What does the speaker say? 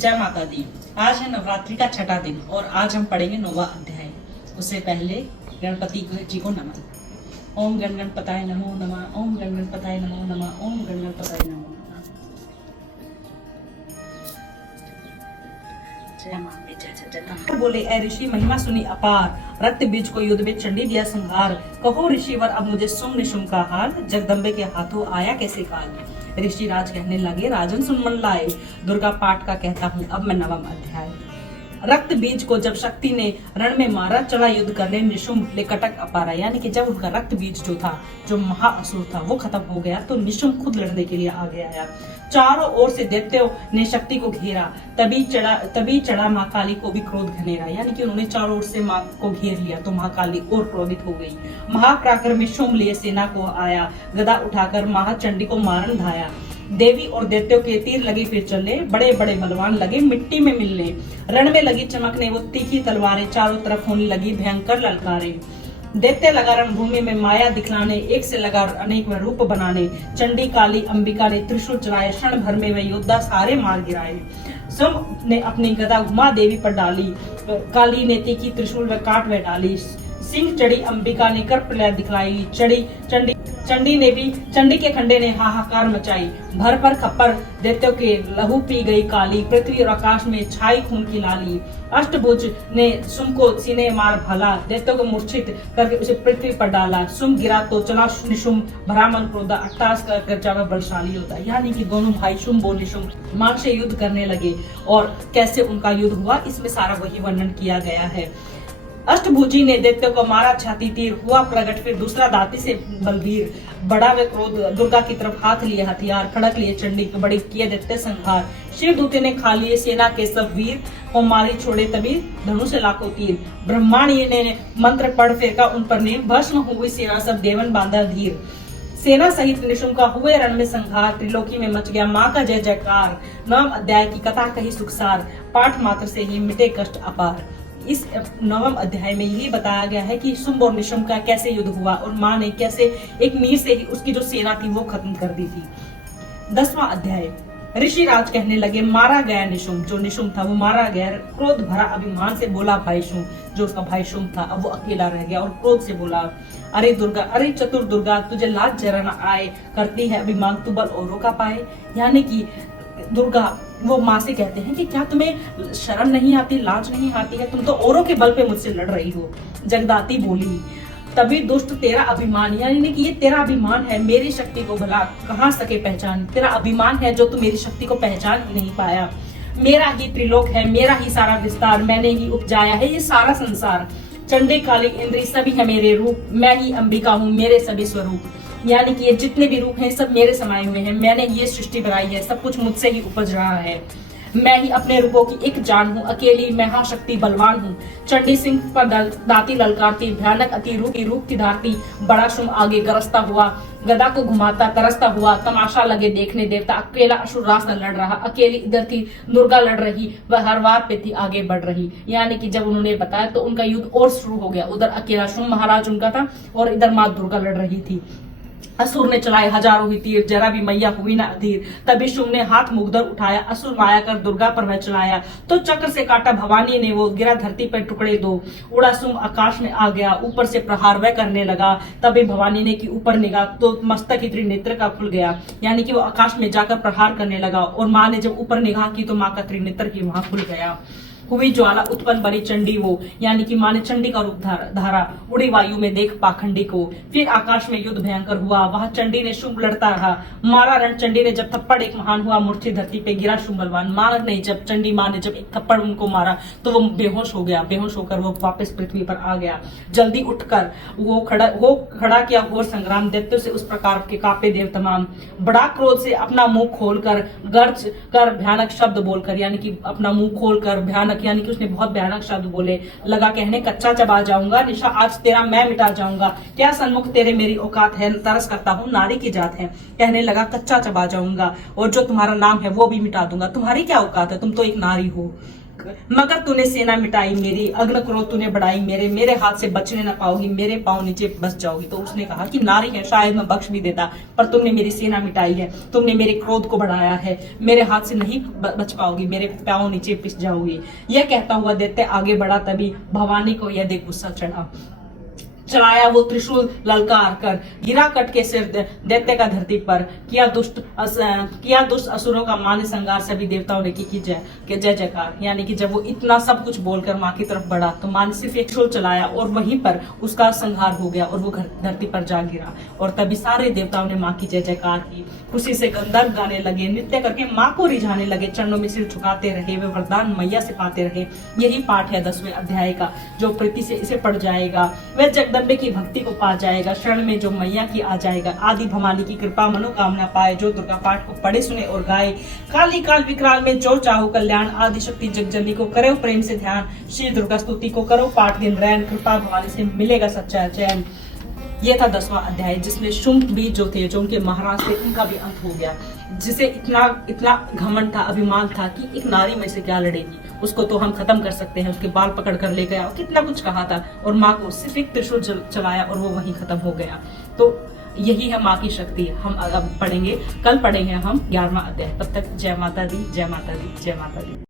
जय माता दी। आज है नवरात्रि का छठा दिन और आज हम पढ़ेंगे 9वां अध्याय। उससे पहले गणपति जी को नमन। ओम गण गणपताय नमो नमः। ओम गण गणपताय नमो नमः। ओम गण गणपताय नमो नमः। जय मां जय बोले, ए ऋषि महिमा सुनी अपार, रक्त बीज को युद्ध में चंडी दिया संहार। कहो ऋषिवर अब मुझे सुम निशुम का हाल, जगदम्बे के हाथों आया कैसे काल। ऋषि राज कहने लगे, राजन सुन मन लाए, दुर्गा पाठ का कहता हूँ अब मैं 9वां अध्याय। रक्त बीज को जब शक्ति ने रण में मारा, चला युद्ध करने निशुम्भ ले कटक अपारा। यानी कि जब उनका रक्त बीज जो था, जो महाअसुर था, वो खत्म हो गया तो निशुम्भ खुद लड़ने के लिए आगे आया। चारों ओर से दैत्यों ने शक्ति को घेरा, तभी चढ़ा माँ काली को भी क्रोध घनेरा। यानी कि उन्होंने चारों ओर से माँ को घेर लिया तो माँ काली और क्रोधित हो गई। महाप्राक्रम में शुम्भ लिए सेना को आया, गदा उठाकर महाचंडी को मारन धाया। देवी और दैत्यों के तीर लगे फिर चले, बड़े बड़े बलवान लगे मिट्टी में मिलने। रण में लगी चमकने वो तीखी तलवारें, चारों तरफ होने लगी भयंकर ललकारें। दैत्य लगा रणभूमि में माया दिखलाने, एक से लगा अनेक रूप बनाने। चंडी काली अंबिका ने त्रिशूल चलाए, क्षण भर में वे योद्धा सारे मार गिराए। शुम्भ ने अपनी गदा घुमा देवी पर डाली, काली ने तीखी त्रिशूल व काट व डाली। सिंह चढ़ी अंबिका ने कर प्रलय दिखलाई, चंडी के खंडे ने हाहाकार मचाई। भर पर खप्पर दैत्यों के लहू पी गई काली, पृथ्वी और आकाश में छाई खून की लाली। अष्टभुज ने शुम्भ को सीने मार भाला, दैत्यों को मूर्छित करके उसे पृथ्वी पर डाला। शुम्भ गिरा तो चला निशुम्भ, भरा मन क्रोधा, अट्टहास कर ज्यादा बलशाली होता। यानी कि दोनों भाई शुम्भ और निशुम्भ मां से युद्ध करने लगे और कैसे उनका युद्ध हुआ, इसमें सारा वही वर्णन किया गया है। अष्टभुजी ने दैत्यों को मारा छाती तीर, हुआ प्रकट फिर दूसरा दाती से बलवीर। बड़ा वे क्रोध, दुर्गा की तरफ हाथ लिए हथियार, खड़क लिए चंडी बड़ी किए दैत्य संहार। शिव दूते ने खा लिए सेना के सब वीर, को मारी छोड़े तभी धनुष से लाखों तीर। ब्रह्मांड ने मंत्र पढ़ फेंका उन पर नीर, भस्म हुई सेना सब देवन बांधा धीर। सेना सहित निशुम्भ का हुए रण में संहार, त्रिलोकी में मच गया माँ का जय जयकार। 9वें अध्याय की कथा कही सुखसार, पाठ मात्र से ही मिटे कष्ट अपार। इस 9वें अध्याय में यही बताया गया है कि शुम्भ और निशुम्भ का कैसे युद्ध हुआ और माँ ने कैसे एक नीर से ही उसकी जो सेना थी वो खत्म कर दी थी। 10वां अध्याय। ऋषि राज कहने लगे, मारा गया निशुम्भ, जो निशुम्भ था वो मारा गया। क्रोध भरा अभिमान से बोला भाई शुम्भ, जो उसका भाई शुम्भ था अब वो अकेला रह गया और क्रोध से बोला, अरे दुर्गा, अरे चतुर दुर्गा, तुझे लाज जरा न आए, करती है अभिमान तू बल औरों का पाए। यानी कि दुर्गा वो माँ से कहते हैं कि क्या तुम्हें शर्म नहीं आती, लाज नहीं आती है, तुम तो औरों के बल पे मुझसे लड़ रही हो। जगदाती बोली, तभी दुष्ट तेरा अभिमान, यानी कि ये तेरा अभिमान है, मेरी शक्ति को भला कहाँ सके पहचान। तेरा अभिमान है जो तू मेरी शक्ति को पहचान ही नहीं पाया। मेरा ही त्रिलोक है, मेरा ही सारा विस्तार, मैंने ही उपजाया है ये सारा संसार। चंडी काली इंद्री सभी है मेरे रूप, मैं ही अंबिका हूँ मेरे सभी स्वरूप। यानी कि ये जितने भी रूप हैं सब मेरे समाये हुए हैं, मैंने ये सृष्टि बनाई है, सब कुछ मुझसे ही उपज रहा है। मैं ही अपने रूपों की एक जान हूँ, अकेली महाशक्ति बलवान हूँ। चंडी सिंह पर दाती ललकारती, भयानक अति रूप की धारती। बड़ा शुम्भ आगे गरजता हुआ, गदा को घुमाता तरसता हुआ, तमाशा लगे देखने देवता। अकेला असुर रास्ता लड़ रहा, अकेली इधर थी दुर्गा लड़ रही, वह हर वार पे थी आगे बढ़ रही। यानी कि जब उन्होंने बताया तो उनका युद्ध और शुरू हो गया। उधर अकेला शुम्भ महाराज उनका था और इधर माँ दुर्गा लड़ रही थी। असुर ने चलाए हजारों ही तीर, जरा भी मैया हुई ना अधीर। तभी शुम्भ ने हाथ मुगदर उठाया, असुर माया कर दुर्गा पर वह चलाया। तो चक्र से काटा भवानी ने वो, गिरा धरती पर टुकड़े दो। उड़ा शुम्भ आकाश में आ गया, ऊपर से प्रहार वह करने लगा। तभी भवानी ने की ऊपर निगाह तो मस्तक ही त्रिनेत्र का खुल गया। यानी कि वो आकाश में जाकर प्रहार करने लगा और माँ ने जब ऊपर निगाह की तो माँ का त्रिनेत्र ही वहां खुल गया। हुई ज्वाला उत्पन्न बनी चंडी वो, यानी कि माँ ने चंडी का रूप धारा। उड़ी वायु में देख पाखंडी को, फिर आकाश में युद्ध भयंकर हुआ, वहां चंडी ने शुम्भ लड़ता रहा। मारा रण चंडी ने जब थप्पड़ एक महान हुआ, मूर्छित धरती पे गिरा शुम्भ बलवान। चंडी माँ ने जब एक थप्पड़ उनको मारा तो वो बेहोश हो गया। बेहोश होकर वो वापस पृथ्वी पर आ गया। जल्दी उठकर वो खड़ा किया घोर संग्राम, दैत्यों से उस प्रकार के कापे देव तमाम। बड़ा क्रोध से अपना मुंह खोलकर गर्ज कर भयानक शब्द बोलकर, यानी कि अपना मुंह खोलकर भयानक, यानी कि उसने बहुत भयानक शब्द बोले। लगा कहने, कच्चा चबा जाऊंगा निशा, आज तेरा मैं मिटा जाऊंगा। क्या सन्मुख तेरे मेरी औकात है, तरस करता हूँ नारी की जात है। कहने लगा, कच्चा चबा जाऊंगा और जो तुम्हारा नाम है वो भी मिटा दूंगा। तुम्हारी क्या औकात है, तुम तो एक नारी हो। मगर तूने सेना मिटाई मेरी, अग्न क्रोध तूने बढ़ाई मेरे हाथ से बचने ना पाओगी, मेरे पांव नीचे बस जाओगी। तो उसने कहा कि नारी है, शायद मैं बख्श भी देता, पर तुमने मेरी सेना मिटाई है, तुमने मेरे क्रोध को बढ़ाया है, मेरे हाथ से नहीं बच पाओगी, मेरे पांव नीचे पिस जाओगी। यह कहता हुआ दैत्य आगे बढ़ा, तभी भवानी को यह देख गुस्सा चढ़ाया वो त्रिशूल ललकार कर गिरा कट के सिर दैत्य का धरती पर, किया दुष्ट असुरों का मान संगार, सभी देवताओं ने की जय जयकार। यानी कि जब वो इतना सब कुछ बोलकर माँ की तरफ बढ़ा तो माँ ने सिर्फ एक त्रिशूल चलाया और वहीं पर उसका संहार हो गया और वो धरती पर जा गिरा। और तभी सारे देवताओं ने माँ की जय जयकार की, खुशी से गंधर्व गाने लगे, नृत्य करके माँ को रिझाने लगे, चरणों में सिर झुकाते रहे, वे वरदान मैया से पाते रहे। यही पाठ है 10वें अध्याय का, जो प्रीति से इसे पढ़ जाएगा वह जगदम्बे की भक्ति को पा जाएगा, शरण में जो मैया की आ जाएगा। आदि भवानी की कृपा मनोकामना पाए, जो दुर्गा पाठ को पढ़े सुने और गाए। काली काल विकराल में जो चाहो कल्याण, आदि शक्ति जगजननी को करो प्रेम से ध्यान, श्री दुर्गा स्तुति को करो पाठ दिन रैन, कृपा भवानी से मिलेगा सच्चा चैन। ये था 10वां अध्याय, जिसमें शुंभ भी जो थे, जो उनके महाराज थे, उनका भी अंत हो गया। जिसे इतना घमंड था, अभिमान था कि एक नारी में से क्या लड़ेगी, उसको तो हम खत्म कर सकते हैं। उसके बाल पकड़ कर ले गया और कितना कुछ कहा था, और माँ को सिर्फ एक त्रिशूल चलाया और वो वहीं खत्म हो गया। तो यही है माँ की शक्ति। हम अब पढ़ेंगे, कल पढ़ेंगे हम 11वां अध्याय। तब तक जय माता दी, जय माता दी, जय माता दी।